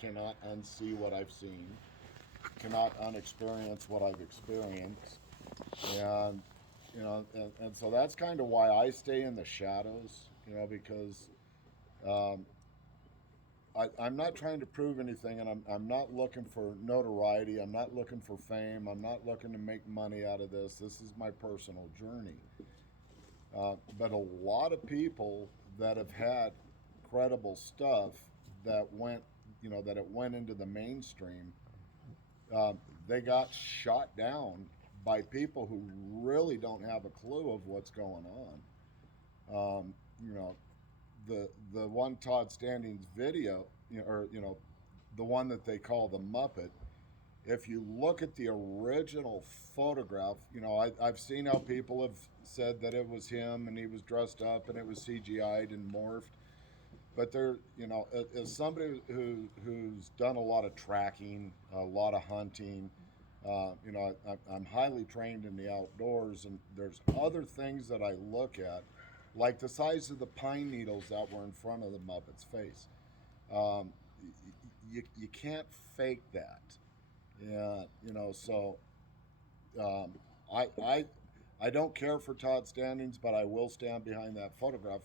cannot unsee what I've seen, cannot unexperience what I've experienced. And, and so that's kind of why I stay in the shadows, because um, I'm not trying to prove anything, and I'm not looking for notoriety. I'm not looking for fame. I'm not looking to make money out of this. This is my personal journey. But a lot of people that have had credible stuff that went, that it went into the mainstream, um, they got shot down by people who really don't have a clue of what's going on. You know, the one Todd Standings video, the one that they call the Muppet. If you look at the original photograph, I've seen how people have said that it was him and he was dressed up and it was CGI'd and morphed. But there, as somebody who's done a lot of tracking, a lot of hunting, I'm highly trained in the outdoors, and there's other things that I look at, like the size of the pine needles that were in front of the Muppet's face. Um, you can't fake that. Yeah, so um, I, I, I don't care for Todd Standings, but I will stand behind that photograph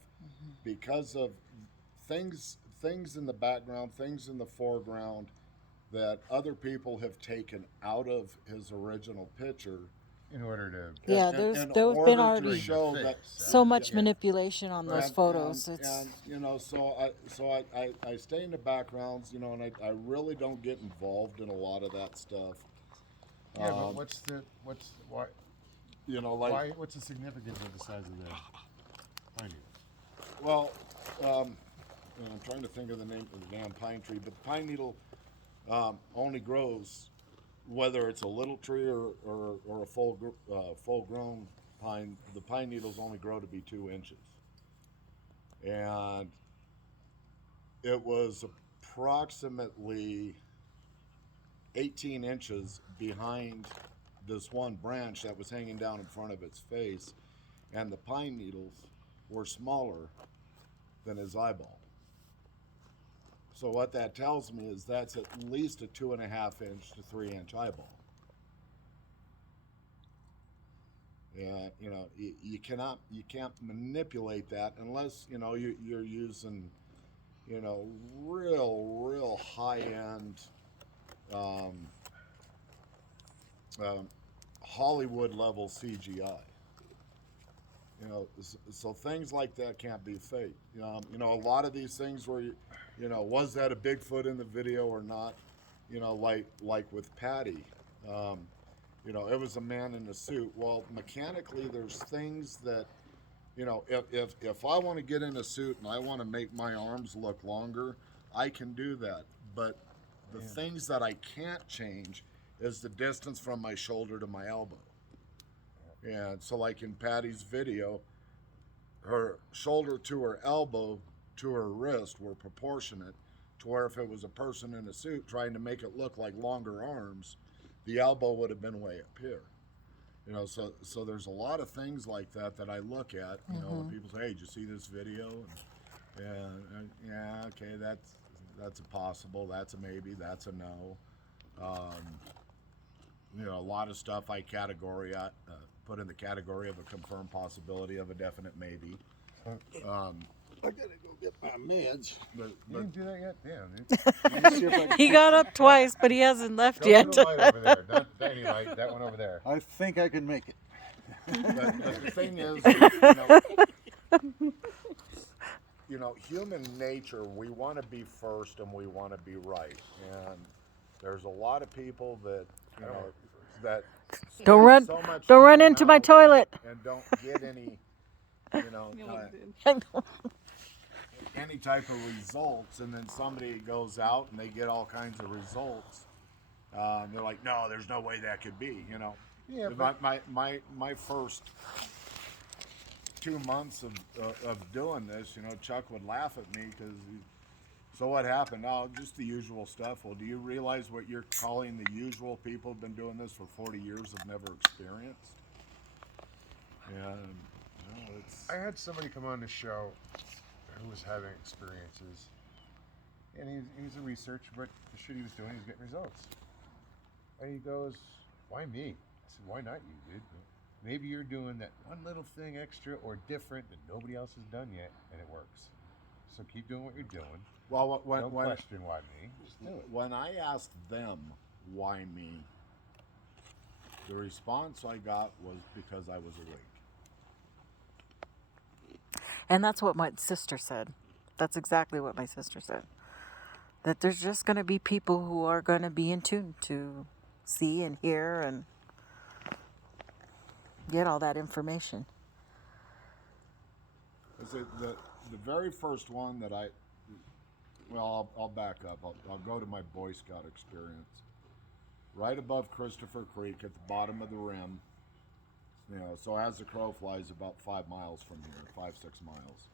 because of things in the background, things in the foreground that other people have taken out of his original picture in order to Yeah, there's been already show that so much manipulation on those and, photos. and, It's and so I stay in the backgrounds, and I really don't get involved in a lot of that stuff. yeah. But Um, why like what's the significance of the size of the pine needle? well, I'm trying to think of the name of the damn pine tree, but the pine needle only grows whether it's a little tree or a full grown pine. The pine needles only grow to be 2 inches, and it was approximately 18 inches behind this one branch that was hanging down in front of its face, and the pine needles were smaller than his eyeball. So what that tells me is that's at least a 2.5 inch to 3 inch eyeball. Yeah, you can't manipulate that unless you're using real high end um, um, Hollywood level CGI. So things like that can't be faked. A lot of these things where was that a Bigfoot in the video or not? Like with Patty, um, it was a man in a suit. Well, mechanically, there's things that if I want to get in a suit and I want to make my arms look longer, I can do that. But the things that I can't change is the distance from my shoulder to my elbow. And so, like in Patty's video, her shoulder to her elbow to her wrist were proportionate to where if it was a person in a suit trying to make it look like longer arms, the elbow would have been way up here. So there's a lot of things like that that I look at. When people say, "Hey, did you see this video?" Yeah, okay, that's a possible, that's a maybe, that's a no. A lot of stuff I put in the category of a confirmed possibility of a definite maybe. I gotta go get my meds. You didn't do that yet? Damn. he got up twice, but he hasn't left Go yet. to the light over there. Not any light. That one over there. I think I can make it. But the thing is, human nature, we want to be first and we want to be right. And there's a lot of people that, that Don't so much run time into my out toilet. and don't get any, any type of results. And then somebody goes out and they get all kinds of results. They're like, no, there's no way that could be, Yeah, my first 2 months of doing this, Chuck would laugh at me because, so what happened? Oh, just the usual stuff. Well, do you realize what you're calling the usual people have been doing this for 40 years have never experienced? Yeah, it's. I had somebody come on the show who was having experiences, And he's a researcher, but the shit he was doing, he's getting results. And he goes, why me? I said, why not you, dude? Maybe you're doing that one little thing extra or different that nobody else has done yet, and it works. So keep doing what you're doing. Well, Don't question why me. Just do it. when I asked them why me, the response I got was because I was awake. And that's what my sister said. That's exactly what my sister said. That there's just going to be people who are going to be in tune to see and hear and get all that information. The very first one that I'll back up. I'll go to my Boy Scout experience. Right above Christopher Creek at the bottom of the rim, so as the crow flies, about 5 miles from here, 5-6 miles.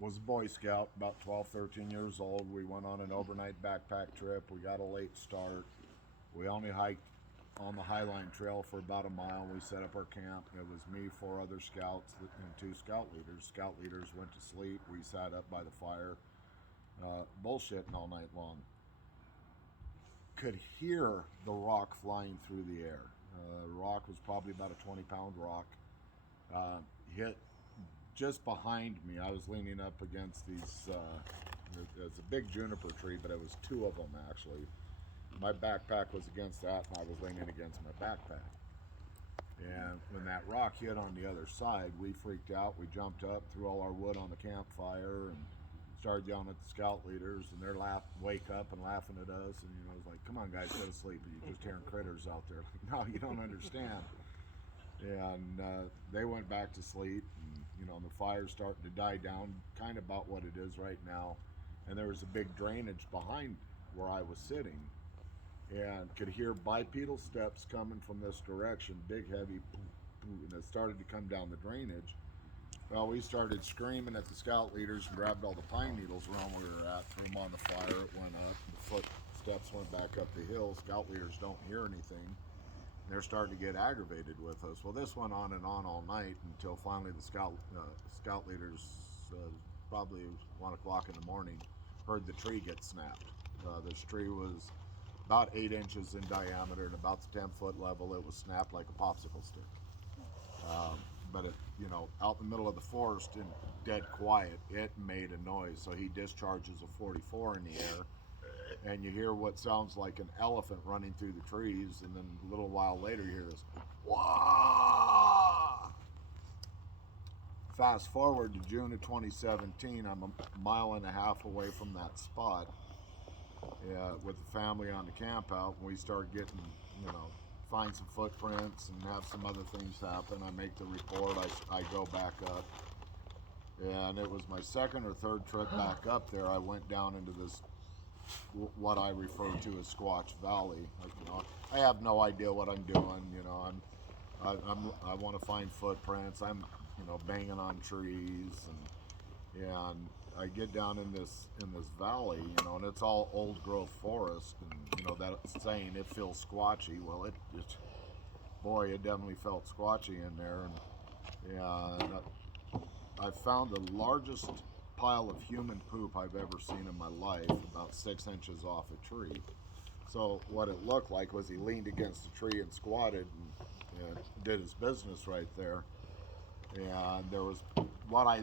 Was a Boy Scout, about 12, 13 years old. We went on an overnight backpack trip. We got a late start. We only hiked on the Highline Trail for about a mile. We set up our camp. It was me, 4 other scouts, and 2 scout leaders. Scout leaders went to sleep. We sat up by the fire, bullshitting all night long. Could hear the rock flying through the air. The rock was probably about a 20-pound rock. Hit just behind me. I was leaning up against these, it's a big juniper tree, but it was 2 of them actually. My backpack was against that, and I was leaning against my backpack. And when that rock hit on the other side, we freaked out. We jumped up, threw all our wood on the campfire, and started yelling at the scout leaders, and they're wake up and laughing at us. And I was like, "Come on, guys, go to sleep. You're just hearing critters out there." Like, no, you don't understand. And they went back to sleep, and the fire's starting to die down, kind of about what it is right now. And there was a big drainage behind where I was sitting, and could hear bipedal steps coming from this direction, big, heavy, and it started to come down the drainage. Well, we started screaming at the scout leaders and grabbed all the pine needles around where we were at, threw them on the fire. It went up. The footsteps went back up the hill. Scout leaders don't hear anything. They're starting to get aggravated with us. Well, this went on and on all night until finally the scout leaders, probably 1 o'clock in the morning, heard the tree get snapped. This tree was about 8 inches in diameter and about the 10-foot level. It was snapped like a popsicle stick. But it, out in the middle of the forest and dead quiet, it made a noise. So he discharges a 44 in the air, and you hear what sounds like an elephant running through the trees, and then a little while later you hear this, wah! Fast forward to June of 2017, I'm a mile and a half away from that spot with the family on the camp out, and we start getting, find some footprints and have some other things happen. I make the report, I go back up, and it was my second or third trip back up there. I went down into this, what I refer to as Squatch Valley. I have no idea what I'm doing. I want to find footprints. I'm banging on trees, and I get down in this valley, and it's all old growth forest, and that saying, it feels squatchy. Well, it definitely felt squatchy in there, and I found the largest pile of human poop I've ever seen in my life, about 6 inches off a tree. So what it looked like was he leaned against the tree and squatted and did his business right there. And there was what I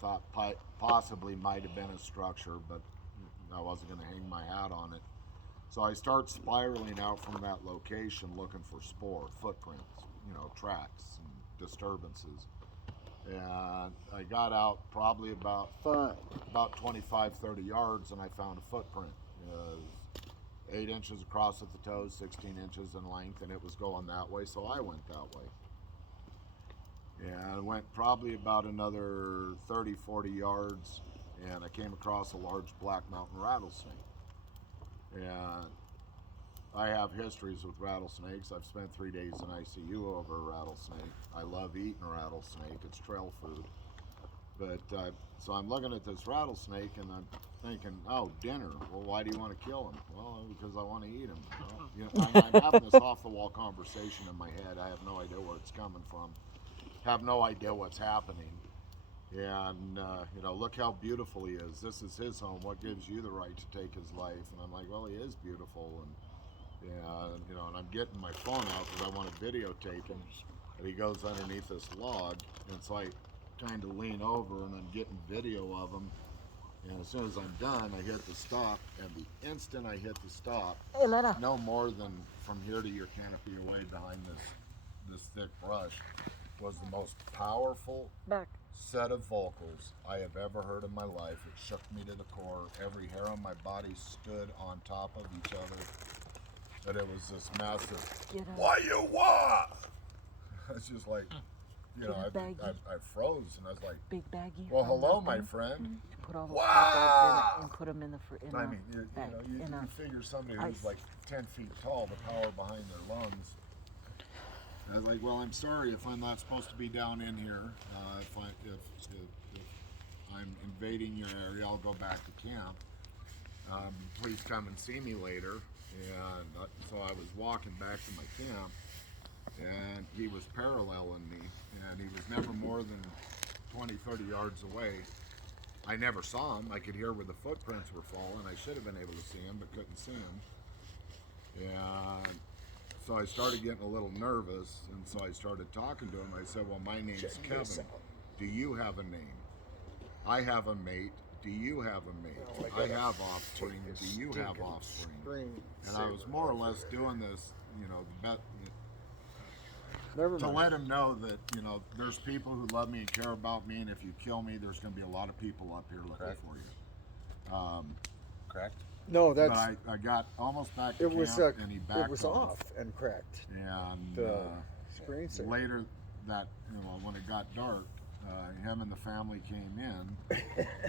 thought possibly might have been a structure, but I wasn't going to hang my hat on it. So I start spiraling out from that location looking for footprints, tracks and disturbances. And I got out probably about 25, 30 yards, and I found a footprint. It was 8 inches across at the toes, 16 inches in length, and it was going that way, so I went that way. And I went probably about another 30, 40 yards, and I came across a large black mountain rattlesnake. And I have histories with rattlesnakes. I've spent 3 days in ICU over a rattlesnake. I love eating a rattlesnake. It's trail food. But so I'm looking at this rattlesnake, and I'm thinking, oh, dinner. Well, why do you want to kill him? Well, because I want to eat him. I'm having this off-the-wall conversation in my head. I have no idea where it's coming from. Have no idea what's happening. And you know, look how beautiful he is. This is his home. What gives you the right to take his life? And I'm like, well, he is beautiful. And you know, and I'm getting my phone out because I want to videotape him. And he goes underneath this log, and so I kind of lean over and I'm getting video of him. And as soon as I'm done, I hit the stop, and the instant I hit the stop, Hey, Lena. no more than from here to your canopy away behind this thick brush, was the most powerful Back. set of vocals I have ever heard in my life. It shook me to the core. Every hair on my body stood on top of each other. But it was this massive, Get up. what you want? It's just like, you know, Get a baggie. I froze, and I was like, Big baggie. well, on hello, that my thing. friend. Put all those Wow! pop-ups in it and put them in the I mean, you bag. know, you figure somebody who's ice. like 10 feet tall, the power behind their lungs. I was like, well, I'm sorry if I'm not supposed to be down in here. If I'm invading your area, I'll go back to camp. Please come and see me later. And so I was walking back to my camp, and he was paralleling me, and he was never more than 20, 30 yards away. I never saw him. I could hear where the footprints were falling. I should have been able to see him, but couldn't see him. And so I started getting a little nervous, and so I started talking to him. I said, well, my name's Kevin. Do you have a name? I have a mate. Do you have a mate? I have offspring. Do you have offspring? And I was more or less doing this, you know, Never to mind. let him know that, you know, there's people who love me and care about me, and if you kill me, there's going to be a lot of people up here looking Correct. for you. Correct. No, But that's I got almost back to it was camp, and he backed it was off and cracked. And The screen saver. later that, you know, when it got dark, him and the family came in,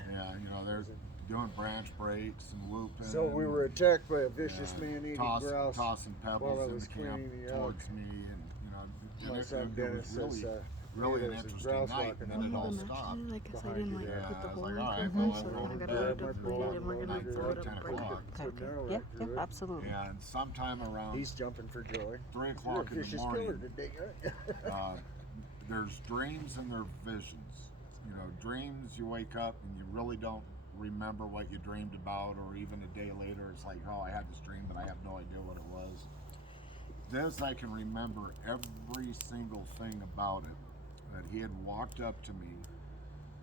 and, you know, they're doing branch breaks and looping. So we were attacked by a vicious and man-eating grouse. tossing while I pebbles in was the camp cleaning the towards me, and, you know, and My son Dennis it was says, really an there's a interesting grouse night, walking and then it all around. stopped. I guess I behind didn't you like there. put the I was hole like, in all for right, him, well, so then we'll I gotta grab go my deflate it, and we're gonna phone, throw it 10 up right o'clock. back. Put an arrow Yeah, right yeah, through it. absolutely. And sometime around He's jumping for joy. 3 You're a o'clock in the vicious killer morning, today, aren't you? there's dreams and there's visions. You know, dreams, you wake up and you really don't remember what you dreamed about, or even a day later it's like, oh, I had this dream but I have no idea what it was. This, I can remember every single thing about it, that he had walked up to me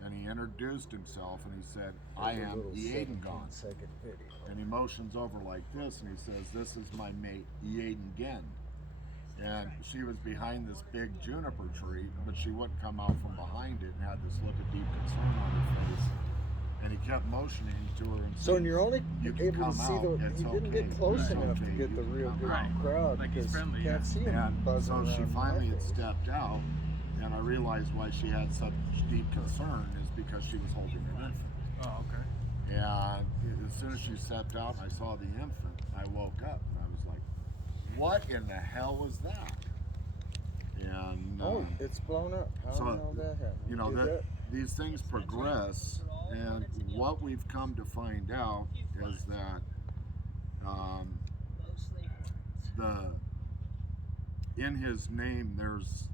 and he introduced himself and he said, I There's a am little Eaden Gone. 17-second video. And he motions over like this and he says, this is my mate Eaden Ginn. And she was behind this big juniper tree, but she wouldn't come out from behind it, and had this look of deep concern on her face. And he kept motioning to her and So saying, you're only you can able to come see out, the. it's He didn't okay, get close it's enough okay, to get you the can real come good out. crowd Like he's because friendly, you can't yeah. see him And buzzing so she around finally my had face. stepped out, and I realized why she had such deep concern is because she was holding an infant. Oh, okay. And as soon as she stepped out and I saw the infant, I woke up and I was like, what in the hell was that? And Oh, it's blown up. How so, the hell that happened? you know, Do that these things progress, and what we've come to find out is that in his name there's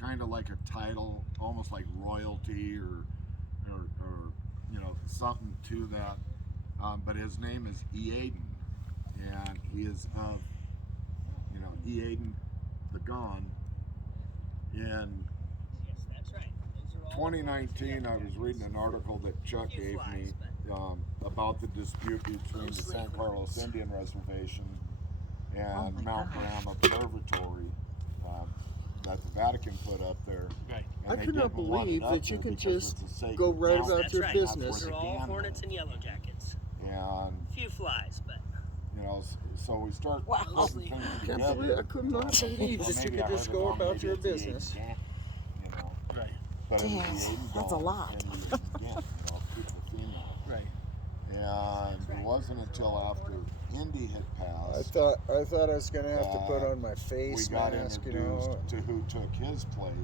kind of like a title, almost like royalty or you know, something to that. But his name is Eaden, and he is of, you know, Eaden the Gone. In 2019, I was reading an article that Chuck gave me about the dispute between the San Carlos Indian Reservation and my Mount God. Graham Observatory that the Vatican put up there. Right. I And they could not didn't want it believe up that you there can because just it's a sacred go right mountain. about your right. business. They're all Gan hornets was. and yellow jackets. And Few flies, but you know, so we start Wow. putting things Can't together. believe, I could not believe Well, that you maybe could I just heard it go wrong. about Maybe your it's the business. Eaden, you know. Right. But it was Damn, the Eaden that's a Gone lot. and the Eaden Gant, you know, keep the female. Right. And it wasn't until after Indy had I passed thought I was gonna have to put on my we face got mask, you introduced know, to who took his place.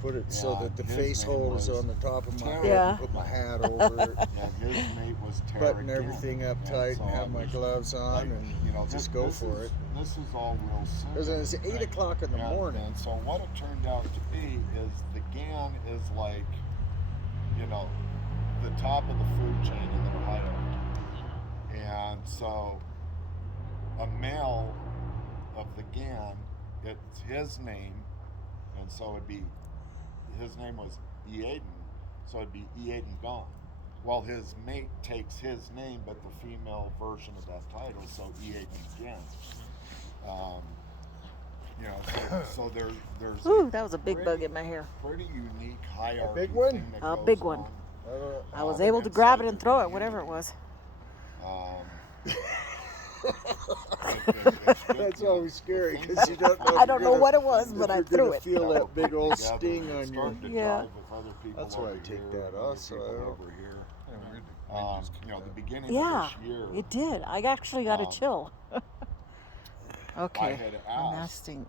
put it so Yeah, that the his face name hole is was on the top of my Terry. head. Yeah. And put my hat over it, And his mate was Tara button Gant. everything up And tight, so and have I my was gloves on, like, and you know, just this, go this for is, it. This is all real simple. Because it was 8 o'clock in the morning. And so what it turned out to be is the GAN is like you know, the top of the food chain in their hierarchy. And so a male of the GAN, it's his name, and so it'd be, his name was Eaden, so it'd be Eaden Gone. Well, his mate takes his name, but the female version of that title, so Eaden Gan. You know, so there's Ooh, that was a big pretty- bug in my hair. pretty unique hierarchy big one? thing that A goes big one. on, I was um, able to grab it inside and the throw it, community. whatever it was. That's always scary because you don't know. I don't know what it was, but I threw it. Feel that big old sting on your. Yeah. That's why I take that off, so I don't- over here. Yeah, weird. You know, the beginning Yeah, of this year, it did. I actually got a chill. I Okay. had asked Unmasking.